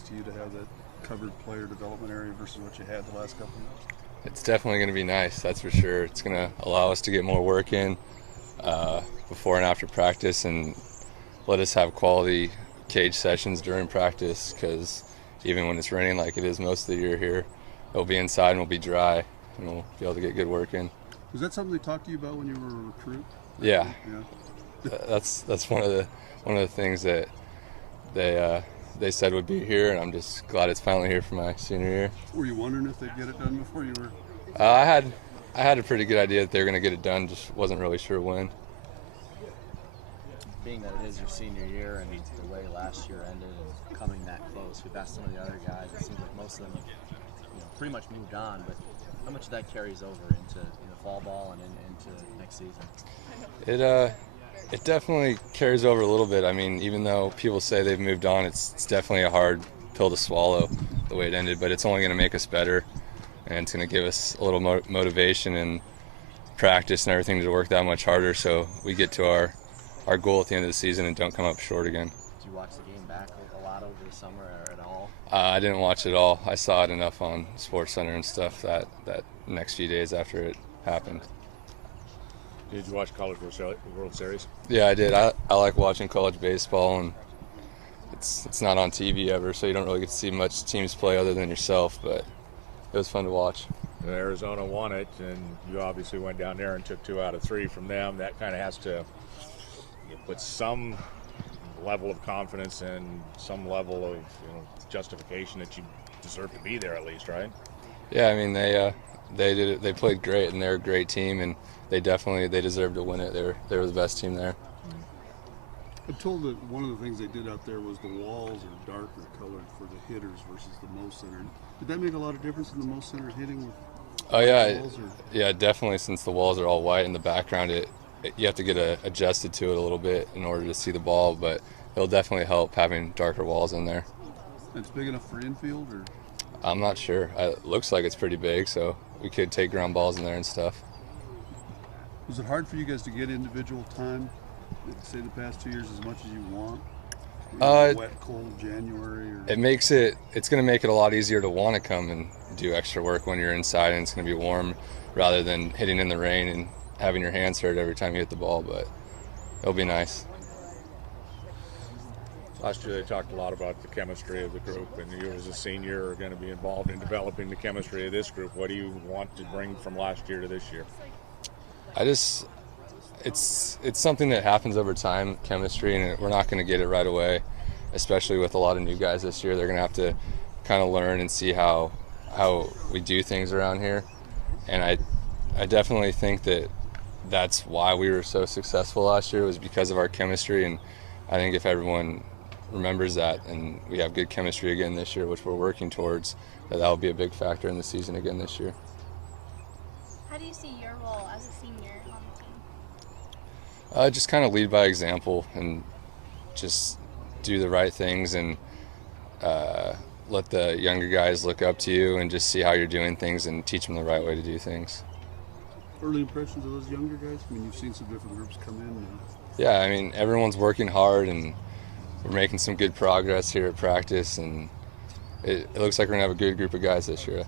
means to you to have that covered player development area versus what you had the last couple of years? It's definitely going to be nice, that's for sure. It's going to allow us to get more work in before and after practice and let us have quality cage sessions during practice, because even when it's raining like it is most of the year here, it'll be inside and we'll be dry and we'll be able to get good work in. Was that something they talked to you about when you were a recruit? Yeah. That's one of the things that they said would be here, and I'm just glad it's finally here for my senior year. Were you wondering if they'd get it done before you were? I had a pretty good idea that they were going to get it done, just wasn't really sure when. Being that it is your senior year and the way last year ended and coming that close, we've asked some of the other guys, it seems like most of them have pretty much moved on, but how much of that carries over into fall ball and into next season? It definitely carries over a little bit. I mean, even though people say they've moved on, it's definitely a hard pill to swallow the way it ended, but it's only going to make us better, and it's going to give us a little motivation and practice and everything to work that much harder so we get to our goal at the end of the season and don't come up short again. Did you watch the game back a lot over the summer or at all? I didn't watch it all. I saw it enough on SportsCenter and stuff that next few days after it happened. Did you watch College World Series? Yeah, I did. I like watching college baseball, and it's not on TV ever, so you don't really get to see much teams play other than yourself, but it was fun to watch. Arizona won it, and you obviously went down there and took 2 out of 3 from them. That kind of has to put some level of confidence and some level of justification that you deserve to be there at least, right? Yeah, I mean they did it. They played great, and they're a great team, and they deserved to win it. They were the best team there. I'm told that one of the things they did out there was the walls are darker colored for the hitters versus the Mo Center. Did that make a lot of difference in the Mo Center hitting with walls? Yeah, definitely. Since the walls are all white in the background, you have to get adjusted to it a little bit in order to see the ball, but it'll definitely help having darker walls in there. It's big enough for infield, or? I'm not sure. It looks like it's pretty big, so we could take ground balls in there and stuff. Was it hard for you guys to get individual time, say the past 2 years, as much as you want? Wet, cold January? It's going to make it a lot easier to want to come and do extra work when you're inside and it's going to be warm, rather than hitting in the rain and having your hands hurt every time you hit the ball, but it'll be nice. Last year they talked a lot about the chemistry of the group, and you as a senior are going to be involved in developing the chemistry of this group. What do you want to bring from last year to this year? It's something that happens over time, chemistry, and we're not going to get it right away, especially with a lot of new guys this year. They're going to have to kind of learn and see how we do things around here, and I definitely think that's why we were so successful last year, was because of our chemistry, and I think if everyone remembers that and we have good chemistry again this year, which we're working towards, that will be a big factor in the season again this year. How do you see your role as a senior on the team? Just kind of lead by example and just do the right things, and let the younger guys look up to you and just see how you're doing things and teach them the right way to do things. Early impressions of those younger guys? I mean, you've seen some different groups come in now. Yeah, I mean, everyone's working hard, and we're making some good progress here at practice, and it looks like we're going to have a good group of guys this year.